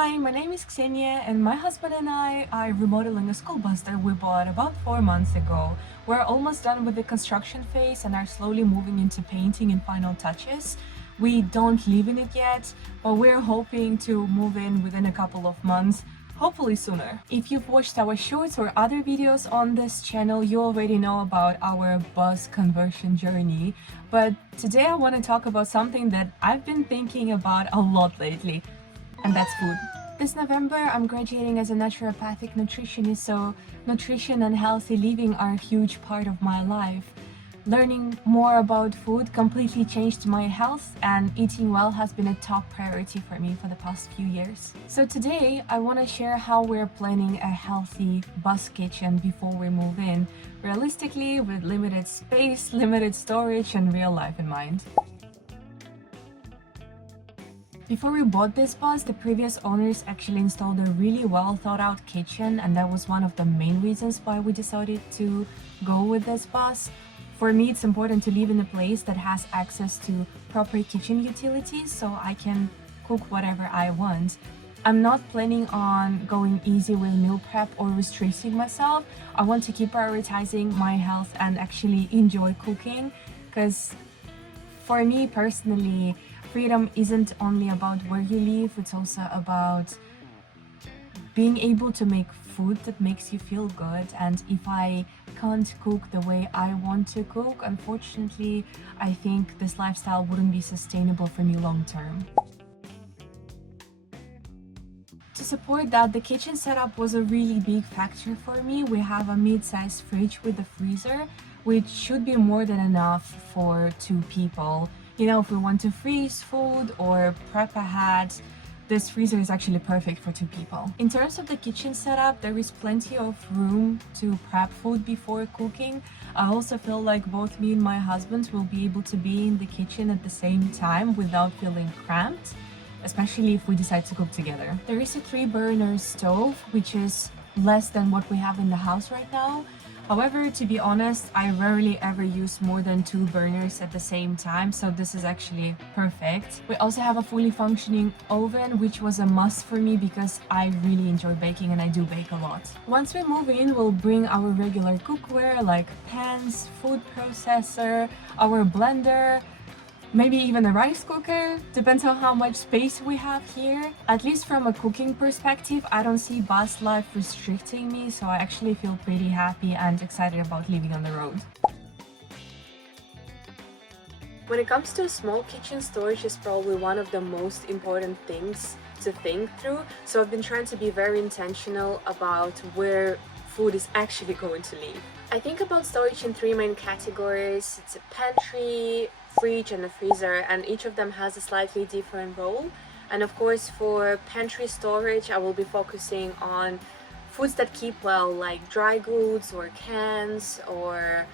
Hi, my name is Ksenia and my husband and I are remodeling a school bus that we bought about 4 months ago. We're almost done with the construction phase and are slowly moving into painting and final touches. We don't live in it yet, but we're hoping to move in within a couple of months, hopefully sooner. If you've watched our shorts or other videos on this channel, you already know about our bus conversion journey. But today I want to talk about something that I've been thinking about a lot lately. And that's food. This November, I'm graduating as a naturopathic nutritionist, so nutrition and healthy living are a huge part of my life. Learning more about food completely changed my health, and eating well has been a top priority for me for the past few years. So today, I want to share how we're planning a healthy bus kitchen before we move in, realistically with limited space, limited storage, and real life in mind. Before we bought this bus, the previous owners actually installed a really well thought out kitchen, and that was one of the main reasons why we decided to go with this bus. For me, it's important to live in a place that has access to proper kitchen utilities so I can cook whatever I want. I'm not planning on going easy with meal prep or restricting myself. I want to keep prioritizing my health and actually enjoy cooking, because for me personally, freedom isn't only about where you live, it's also about being able to make food that makes you feel good. And if I can't cook the way I want to cook, unfortunately, I think this lifestyle wouldn't be sustainable for me long term. To support that, the kitchen setup was a really big factor for me. We have a mid-sized fridge with a freezer, which should be more than enough for 2 people. You know, if we want to freeze food or prep ahead, this freezer is actually perfect for 2 people. In terms of the kitchen setup, there is plenty of room to prep food before cooking. I also feel like both me and my husband will be able to be in the kitchen at the same time without feeling cramped, especially if we decide to cook together. There is a 3-burner stove, which is less than what we have in the house right now. However, to be honest, I rarely ever use more than 2 burners at the same time, so this is actually perfect. We also have a fully functioning oven, which was a must for me because I really enjoy baking and I do bake a lot. Once we move in, we'll bring our regular cookware like pans, food processor, our blender, maybe even a rice cooker, depends on how much space we have here. At least from a cooking perspective, I don't see bus life restricting me, so I actually feel pretty happy and excited about living on the road. When it comes to small kitchen, storage is probably one of the most important things to think through, so I've been trying to be very intentional about where food is actually going to live. I think about storage in 3 main categories. It's a pantry, fridge and a freezer, and each of them has a slightly different role. And of course, for pantry storage, I will be focusing on foods that keep well, like dry goods or cans or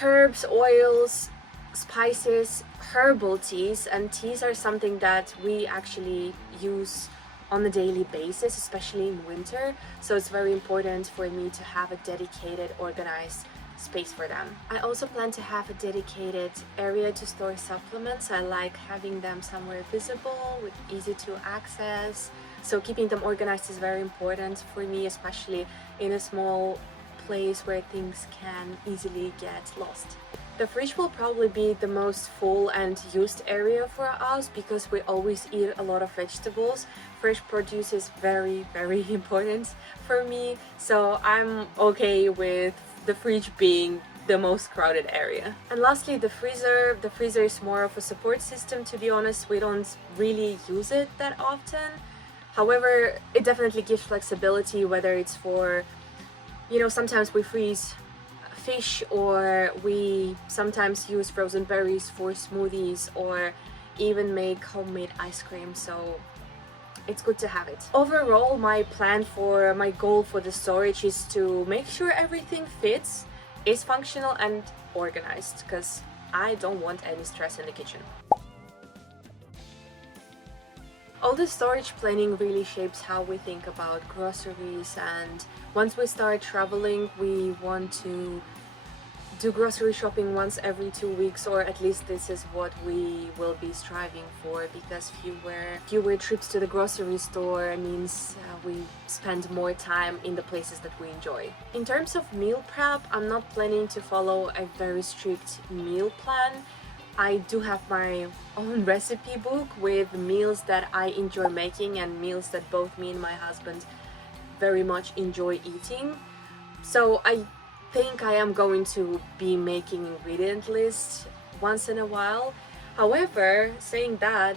herbs, oils, spices, herbal teas. And teas are something that we actually use on a daily basis, especially in winter, so it's very important for me to have a dedicated, organized space for them. I also plan to have a dedicated area to store supplements. I like having them somewhere visible with easy to access, so keeping them organized is very important for me, especially in a small place where things can easily get lost. The fridge will probably be the most full and used area for us because we always eat a lot of vegetables. Fresh produce is very, very important for me, so I'm okay with the fridge being the most crowded area. And lastly, the freezer. The freezer is more of a support system, to be honest. We don't really use it that often. However, it definitely gives flexibility, whether it's for, you know, sometimes we freeze fish, or we sometimes use frozen berries for smoothies, or even make homemade ice cream, so it's good to have it. Overall, my goal for the storage is to make sure everything fits, is functional and organized, because I don't want any stress in the kitchen. All the storage planning really shapes how we think about groceries, and once we start traveling, we want to do grocery shopping once every 2 weeks, or at least this is what we will be striving for, because fewer trips to the grocery store means we spend more time in the places that we enjoy. In terms of meal prep, I'm not planning to follow a very strict meal plan. I do have my own recipe book with meals that I enjoy making and meals that both me and my husband very much enjoy eating. So I think I am going to be making ingredient lists once in a while. However, saying that,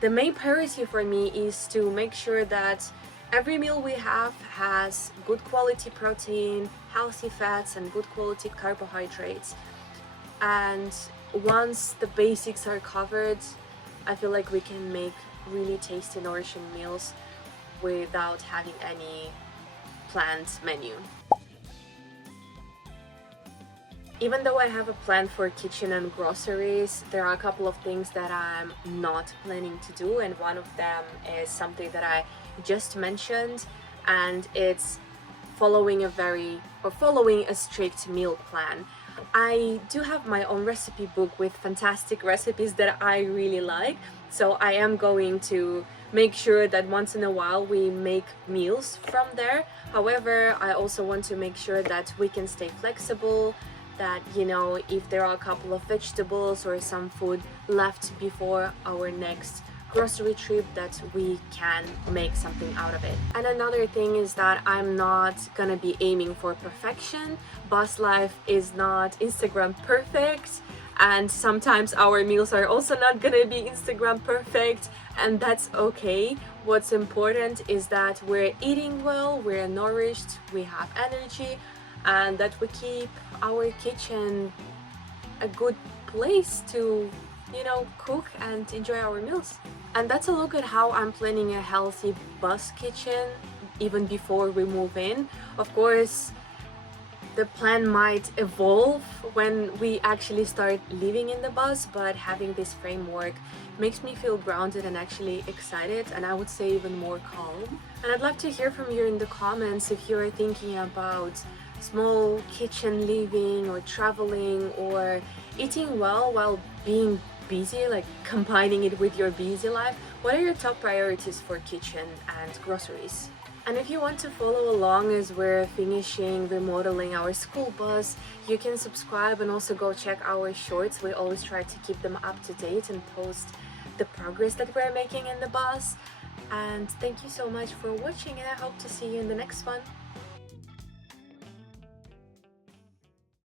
the main priority for me is to make sure that every meal we have has good quality protein, healthy fats, and good quality carbohydrates. And once the basics are covered, I feel like we can make really tasty, nourishing meals without having any planned menu. Even though I have a plan for kitchen and groceries, there are a couple of things that I'm not planning to do, and one of them is something that I just mentioned, and it's following a strict meal plan. I do have my own recipe book with fantastic recipes that I really like, so I am going to make sure that once in a while we make meals from there. However, I also want to make sure that we can stay flexible, that, you know, if there are a couple of vegetables or some food left before our next grocery trip, that we can make something out of it. And another thing is that I'm not gonna be aiming for perfection. Bus life is not Instagram perfect, and sometimes our meals are also not gonna be Instagram perfect, and that's okay. What's important is that we're eating well, we're nourished, we have energy, and that we keep our kitchen a good place to, you know, cook and enjoy our meals. And that's a look at how I'm planning a healthy bus kitchen even before we move in. Of course, the plan might evolve when we actually start living in the bus, but having this framework makes me feel grounded and actually excited, and I would say even more calm. And I'd love to hear from you in the comments if you're thinking about small kitchen living or traveling or eating well while being busy, like combining it with your busy life. What are your top priorities for kitchen and groceries? And if you want to follow along as we're finishing remodeling our school bus, you can subscribe and also go check our shorts. We always try to keep them up to date and post the progress that we're making in the bus. And thank you so much for watching, and I hope to see you in the next one.